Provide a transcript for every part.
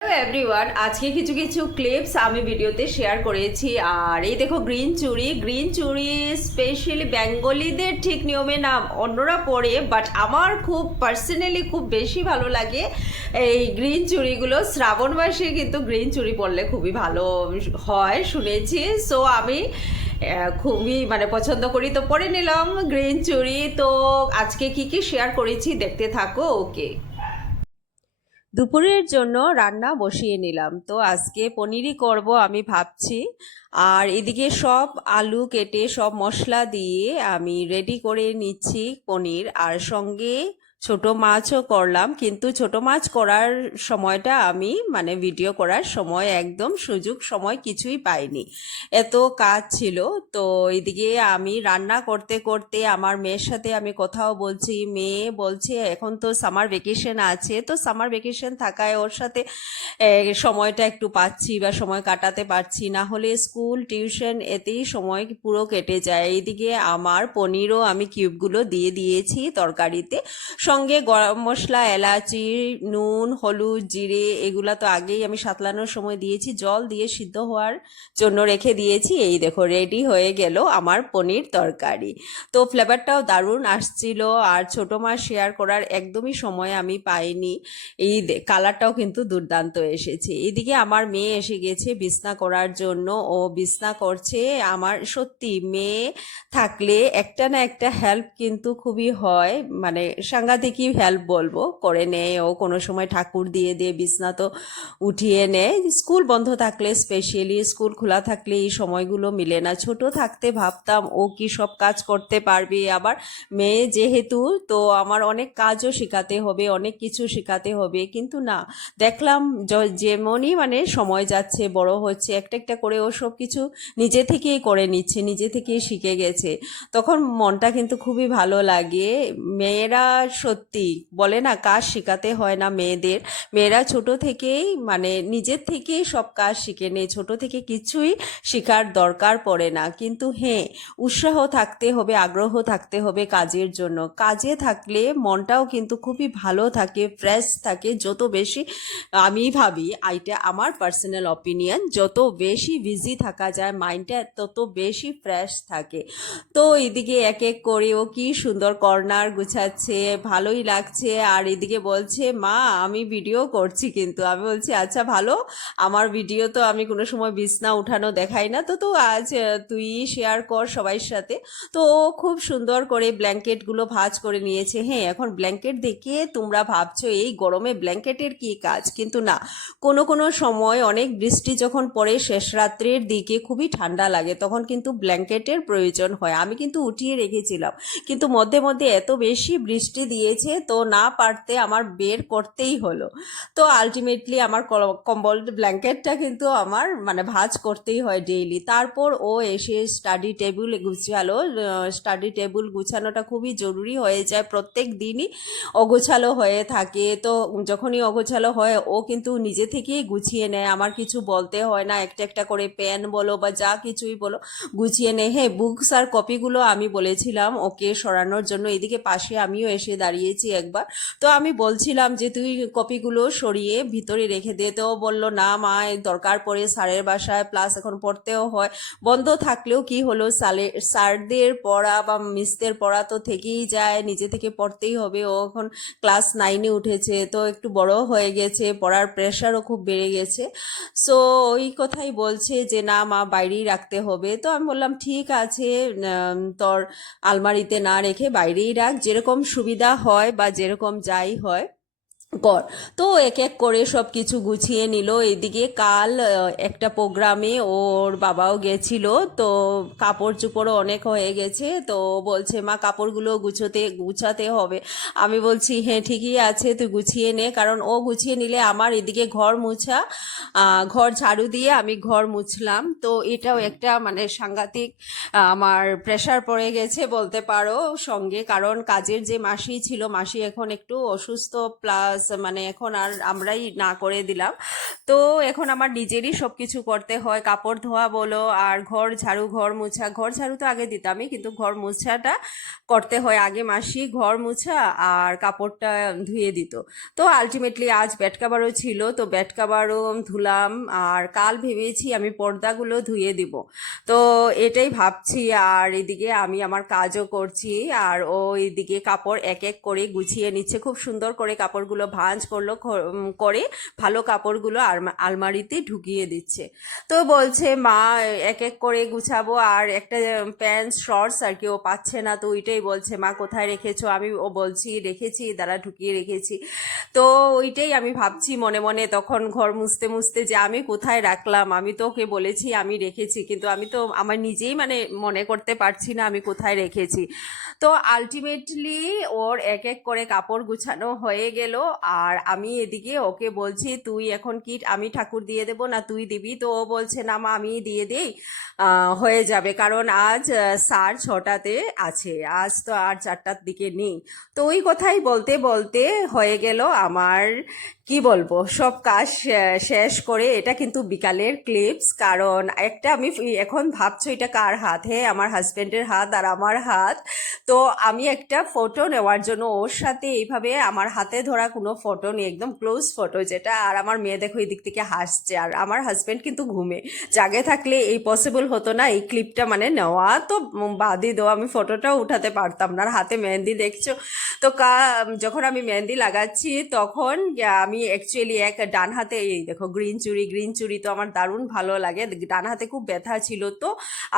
Hello everyone, আজকে কিছু কিছু ক্লিপস আমি ভিডিওতে শেয়ার করেছি। আর এই দেখো গ্রিন চুড়ি স্পেশালি বেঙ্গলিদের ঠিক নিয়মে না অন্যরা পরে, বাট আমার খুব পার্সোনালি খুব বেশি ভালো লাগে এই গ্রিন চুড়িগুলো। শ্রাবণ মাসে কিন্তু গ্রিন চুড়ি পরলে খুবই ভালো হয় শুনেছি। সো আমি খুবই পছন্দ করি, তো পরে নিলাম গ্রিন চুড়ি। তো আজকে কি কি শেয়ার করেছি দেখতে থাকো। ওকে, দুপুরের জন্য রান্না বসিয়ে নিলাম। তো আজকে পনিরই করব আমি ভাবছি। আর এদিকে সব আলু কেটে সব মশলা দিয়ে আমি রেডি করে নিচ্ছি পনির, আর সঙ্গে ছোট মাছও করলাম। কিন্তু ছোট মাছ করার সময়টা আমি ভিডিও করার সময় একদম সুযোগ সময় কিছুই পাইনি, এত কাজ ছিল। তো এদিকে আমি রান্না করতে করতে আমার মেয়ের সাথে আমি কথাও বলছি। মেয়ে বলছে এখন তো সামার ভেকেশন আছে, তো সামার ভেকেশন থাকায় ওর সাথে সময়টা একটু পাচ্ছি বা সময় কাটাতে পারছি, না হলে স্কুল টিউশন এতেই সময় পুরো কেটে যায়। এইদিকে আমার পনিরও আমি কিউবগুলো দিয়ে দিয়েছি তরকারিতে, সঙ্গে গরম মশলা, এলাচি, নুন, হলুদ, জিরে এগুলা তো আগেই আমি সাতলানোর সময় দিয়েছি, জল দিয়ে সিদ্ধ হওয়ার জন্য রেখে দিয়েছি। এই দেখো রেডি হয়ে গেল আমার পনির তরকারি। তো ফ্লেভারটাও দারুণ আসছিল, আর ছোটো মাছ শেয়ার করার একদমই সময় আমি পাইনি। এই কালারটাও কিন্তু দুর্দান্ত এসেছে। এদিকে আমার মেয়ে এসে গেছে বিছনা করার জন্য, ও বিছনা করছে। আমার সত্যি মেয়ে থাকলে একটা না একটা হেল্প কিন্তু খুবই হয়, সাংঘাতিকই হেল্প বলবো, করে নেয় ও। কোনো সময় ঠাকুর দিয়ে দিয়ে বিছনা তো উঠিয়ে নেয়। স্কুল বন্ধ থাকলে, স্পেশালি স্কুল খোলা থাকলে এই সময়গুলো মিলে না। ছোট থাকতে ভাবতাম ও কি সব কাজ করতে পারবে, আবার মেয়ে যেহেতু, তো আমার অনেক কাজও শেখাতে হবে, অনেক কিছু শেখাতে হবে, কিন্তু না, দেখলাম যেমনই সময় যাচ্ছে, বড় হচ্ছে, একটা একটা করে ও সব কিছু নিজে থেকেই করে নিচ্ছে, নিজে থেকেই শিখে গেছে, তখন মনটা কিন্তু খুবই ভালো লাগে। মেয়েরা সত্যি বলে না, কাজ শেখাতে হয় না মেয়েদের। মেয়েরা ছোট থেকেই নিজের থেকেই সব কাজ শিখে নেয়, ছোট থেকে কিছুই শেখার দরকার পড়ে না। কিন্তু হ্যাঁ, উৎসাহ থাকতে হবে, আগ্রহ থাকতে হবে কাজের জন্য। কাজে থাকলে মনটাও কিন্তু খুবই ভালো থাকে, ফ্রেশ থাকে। যত বেশি, আমি ভাবি এইটা আমার পার্সোনাল অপিনিয়ন, যত বেশি বিজি থাকা যায় মাইন্ডটা তত বেশি ফ্রেশ থাকে। তো এদিকে এক এক করে ও কি সুন্দর কর্নার গুছাচ্ছে, ভালোই লাগছে। আর এদিকে বলছে মা আমি ভিডিও করছি, কিন্তু আমি বলছি আচ্ছা ভালো, আমার ভিডিও তো আমি কোনো সময় বিছনা উঠানো দেখাই না, তো তো আজ তুই শেয়ার কর সবাই সাথে। তো ও খুব সুন্দর করে ব্ল্যাঙ্কেটগুলো ভাঁজ করে নিয়েছে। হ্যাঁ, এখন ব্ল্যাঙ্কেট দেখে তোমরা ভাবছো এই গরমে ব্ল্যাঙ্কেটের কি কাজ, কিন্তু না, কোনো কোনো সময় অনেক বৃষ্টি যখন পড়ে শেষ রাত্রের দিকে খুবই ঠান্ডা লাগে, তখন কিন্তু ব্ল্যাঙ্কেটের প্রয়োজন হয়। আমি কিন্তু উঠিয়ে রেখেছিলাম, কিন্তু মধ্যে মধ্যে এত বেশি বৃষ্টি দিয়েছে, তো না পারতে আমার বের করতেই হলো। তো আলটিমেটলি আমার কম্বল ব্ল্যাঙ্কেটটা কিন্তু আমার ভাঁজ করতেই হয় ডেইলি। তারপর ও এসে স্টাডি টেবিল গুছালো। স্টাডি টেবিল গুছানোটা খুবই জরুরি হয়ে যায়, প্রত্যেক দিনই অগোছালো হয়ে থাকে। তো যখনই অগোছালো হয় ও কিন্তু নিজে থেকেই গুছিয়ে নেয়, আমার কিছু বলতে হয় না। একটা একটা করে পেন বলো বা যা কিছুই বলো গুছিয়ে নেয়। হ্যাঁ, বুকস আর কপিগুলো আমি বলেছিলাম ওকে সরানোর জন্য, এদিকে পাশে আমিও এসে দাঁড়িয়েছি একবার। তো আমি বলছিলাম যে তুই কপিগুলো সরিয়ে ভিতরে রেখে দে, তো বলল না মা, দরকার পড়ে স্যারের বাসায়, প্লাস এখন পড়তেও হয়। বন্ধ থাকলেও কি হলো, স্যারদের পড়া বা মিসদের পড়া তো থেকেই যায়, নিজে থেকে পড়তেই হবে। ও এখন ক্লাস 9-এ উঠেছে, তো একটু বড় হয়ে গেছে, পড়ার প্রেশারও খুব বেড়ে গেছে। সো ওই কথাই বলছে যে না মা, বাইরেই রাখতে হবে। তো আমি বললাম ঠিক আছে, তোর আলমারিতে না রেখে বাইরেই রাখ, যেরকম সুবিধা হয় বা যেরকম যাই হয় কর। তো এক এক করে সব কিছু গুছিয়ে নিল। এদিকে কাল একটা প্রোগ্রামে ওর বাবাও গেছিল, তো কাপড় চোপড়ও অনেক হয়ে গেছে। তো বলছে মা কাপড়গুলো গুছাতে হবে। আমি বলছি হ্যাঁ ঠিকই আছে, তুই গুছিয়ে নে, কারণ ও গুছিয়ে নিলে আমার এদিকে ঘর মুছা, ঘর ঝাড়ু দিয়ে আমি ঘর মুছলাম। তো এটাও একটা সাংঘাতিক আমার প্রেশার পড়ে গেছে বলতে পারো সঙ্গে, কারণ কাজের যে মাসি ছিল, মাসি এখন একটু অসুস্থ, প্লাস বাস মানে এখন আর আমরাই না করে দিলাম। তো এখন আমার নিজেরই সব কিছু করতে হয়, কাপড় ধোয়া বলো আর ঘর ঝাড়ু, ঘর মোছা। ঘর ঝাড়ু তো আগে দিতামই, কিন্তু ঘর মোছাটা করতে হয় আগে। মাসি ঘর মোছা আর কাপড়টা ধুয়ে দিত। তো আলটিমেটলি আজ বেড কাভারও ছিল, তো বেড কাভারও ধুলাম। আর কাল ভেবেছি আমি পর্দাগুলো ধুয়ে দিব। তো এটাই ভাবছি। আর এদিকে আমি আমার কাজও করছি, আর ও এদিকে কাপড় এক এক করে গুছিয়ে নিচ্ছে। খুব সুন্দর করে কাপড়গুলো ভাঁজ করলো, করে ভালো কাপড়গুলো আলমারিতে ঢুকিয়ে দিচ্ছে। তো বলছে মা এক এক করে গুছাবো, আর একটা প্যান্ট শর্টস আর কি ও পাচ্ছে না, তো ওইটাই বলছে মা কোথায় রেখেছো। ও বলছি রেখেছি, দ্বারা ঢুকিয়ে রেখেছি। তো ওইটাই আমি ভাবছি মনে মনে তখন ঘর মুছতে মুছতে যে আমি কোথায় রাখলাম। আমি তো ওকে বলেছি আমি রেখেছি, কিন্তু আমি তো আমার নিজেই মানে মনে করতে পারছি না আমি কোথায় রেখেছি। তো আলটিমেটলি ওর এক এক করে কাপড় গুছানো হয়ে গেল। আর আমি এদিকে ওকে বলছি তুই এখন কি আমি ঠাকুর দিয়ে দেবো না তুই দিবি। তো ও বলছে না মা আমি দিয়ে দেই, হয়ে যাবে, কারণ আজ স্যার 6টাতে আছে, আজ তো আর 4টার দিকে নেই। তো ওই কথাই বলতে বলতে হয়ে গেল আমার, কি বলবো, সব কাজ শেষ করে। এটা কিন্তু বিকালের ক্লিপস, কারণ একটা আমি এখন ভাবছো এটা কার হাত, হ্যাঁ আমার হাজবেন্ডের হাত আর আমার হাত। তো আমি একটা ফটো নেওয়ার জন্য ওর সাথে এইভাবে আমার হাতে ধরা কোনো ফটো নেই, একদম ক্লোজ ফটো যেটা। আর আমার মেয়ে দেখো এই দিক থেকে হাসছে, আর আমার হাজবেন্ড কিন্তু ঘুমে। জাগে থাকলে এই পসিবল হতো না এই ক্লিপটা মানে নেওয়া, তো বাদই দেওয়া, আমি ফটোটাও উঠাতে পারতাম না। আর হাতে মেহেন্দি দেখছো তো যখন আমি মেহেন্দি লাগাচ্ছি তখন আমি অ্যাকচুয়ালি এক ডান হাতে, এই দেখো গ্রিন চুড়ি, গ্রিন চুড়ি তো আমার দারুণ ভালো লাগে। ডান হাতে খুব ব্যথা ছিল, তো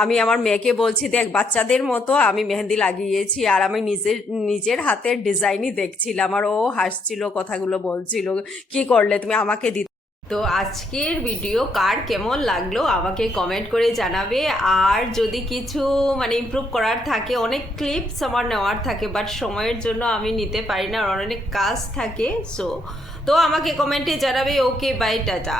আমি আমার মেয়েকে বলছি দেখ বাচ্চাদের মতো আমি মেহেন্দি লাগিয়েছি, আর আমি নিজের নিজের হাতের ডিজাইনই দেখছিলাম। আর ও হাসছিল, কথাগুলো বলছিল কি করলে তুমি আমাকে দিতে। তো আজকের ভিডিও কার কেমন লাগলো আমাকে কমেন্ট করে জানাবে। আর যদি কিছু মানে ইমপ্রুভ করার থাকে, অনেক ক্লিপস আমার নেওয়ার থাকে বাট সময়ের জন্য আমি নিতে পারি না, আর অনেক কাজ থাকে। তো আমাকে কমেন্টে জানাবে। Okay bye, tata.